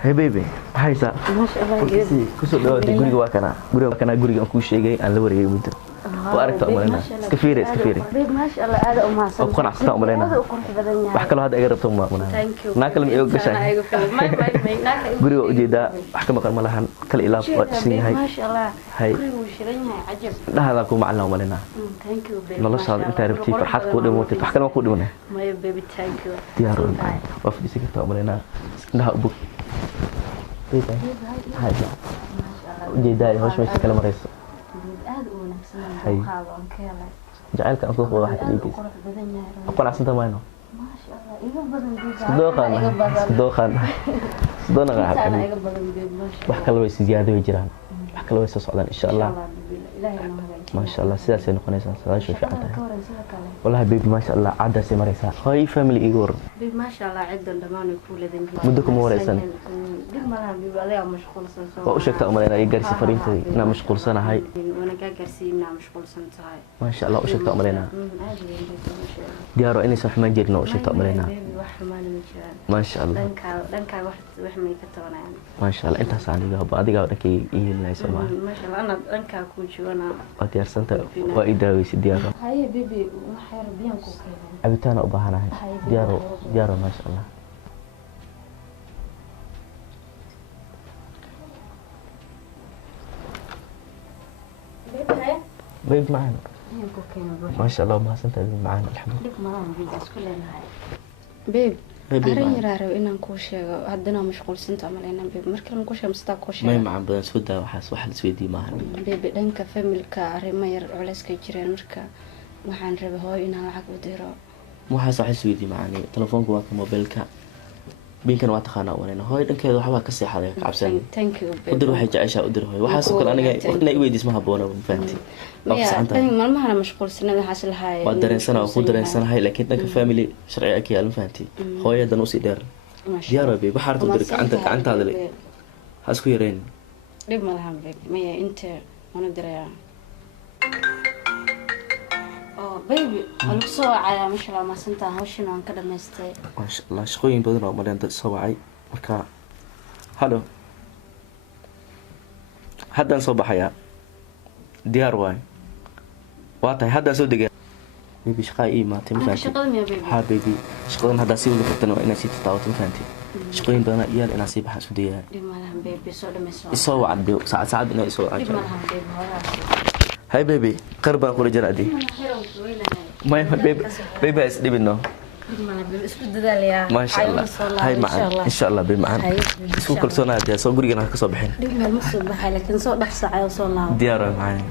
Hey baby, haysa. ما شاء الله Kusoo dhawaad guriga waa kana. Guriga aan ku sheegay aan la wareegay muddo. Waa aragtaa umalena. Iska fiiri. ما شاء الله هذا أمها oo qanacsan umalena. Wax kale hada iga rabto ma mana. Naakal ma iga gashay. Guriga u jeeda wax ka maqan malahan kala ilaaf waa dhisan yahay. ما شاء الله Hay. عجب Dhaxda ku macalna umalena. thank you baby Noloshaada inta rabtay farxad ku dhimotay wax kale ma ku dhimanay. my baby thank you Diyaar waa fadhiisi kartaa umalena. Indhaha u bug. Baby. Hay. Ujeedaa hoosh meesha kala marayso. aad u wanaagsan Hay. qaado aan ka helay jacaylka aan ku qabo waxa dhiigis qurux badan yahay aqoon asanta mayno ما شاء الله iga badan dooqan doona iga qaad badan baby ما شاء wax kale way siyaado way jiraan wax kale way soo socdaan insha Allah الله ما هذا ma sha Allah sidaas ay noqonaysaa salaasho fiican tahay ka waran sida kale wallahi baby ma sha Allah caada si maraysaa hoy family igor baby ما شاء الله ciidan dhamaan ku leedahay muddo kuma wareysan dib ma laha baby adiga mashquulsan soo waa u sheegtaa umalena ay gaarsi fariintay inaan mashquulsanahay wana ka gaarsiinaa mashquulsan tahay ma sha Allah u sheegtaa umalena diyaaro inay soo xumaan jirno u sheegtaa umalena wax xumaan ma jiraan ma sha Allah dhanka wax may ka tabanayaan ma sha Allah intaas aan iga habo adiga dhankay iilinayso ma ما شاء الله أنا أنك أكون شو أنا waa diyaarsanta waa ii daawaysi diyaaro هاي بيبي وحير بيانكو كذا cabitaan u baahanahay diyaaro ma sha Allah بيبي هاي بيب معانا بيانكو كذا ما شاء الله ما سنت معانا الحمد لك مرام بيبي كلنا هاي بيب أرين يرارو إن نكوشة هدنا مشغول سنت عملنا بيب مركل نكوشة مستقوشة ما مع بدن سودا وحاس واحد سويدي معنا بيب دنك فملك أرين ما يرعلس كجيران مركا وحن ربه هاي إنها لعق وديرا مو حاس واحد سويدي معنا تلفونك واك موبايلك بينكن واتخانا وانا هاي دنكيدا waxba ka seexaday cabsan thank you babe udir waxay jeceshaa udir hooy waxa soo kale aniga inay weydiis ma haboona ma fahanti malmaha mashquulsanada waxaas lahaay waa dareensana ku dareensanahay laakiin dhanka family sharci ah kiyaan fahanti hooyadan u sii dheer diyaar bay waxa ardu dir gacantaada le ha isku yareen dib ma lahan babe maya inta wana diraya baby halku soo wacaya ma sha Allah ma santa hawshin aan ka dhameystay ma sha Allah shaqooyin badan oo madan dad soo wacay marka halo haddaan soo baxaya diyaar waay waa tahay haddaan soo degay baby shaqaa ii maatay ma fahanti shaqada miya baby ha baby shaqadan haddaa sii wada kartana waa inaad sii tataawato ma fahanti shaqooyin badan iyaal inaad sii baxaan isku dayaa dib ma lahan baby soo dhameyso isoo wacdo saacad inaad isoo wacdo dib ma lahan baby hooyaa هاي بيبي قربان كل جرادي ما بيبي اسدبنو ما شاء الله هاي معنا ان شاء الله بمعنا اسكو كل سنه سو غريغنا كسو بخين ديما ما سو بخاي لكن سو دخ ساعه سو لا ديار معنا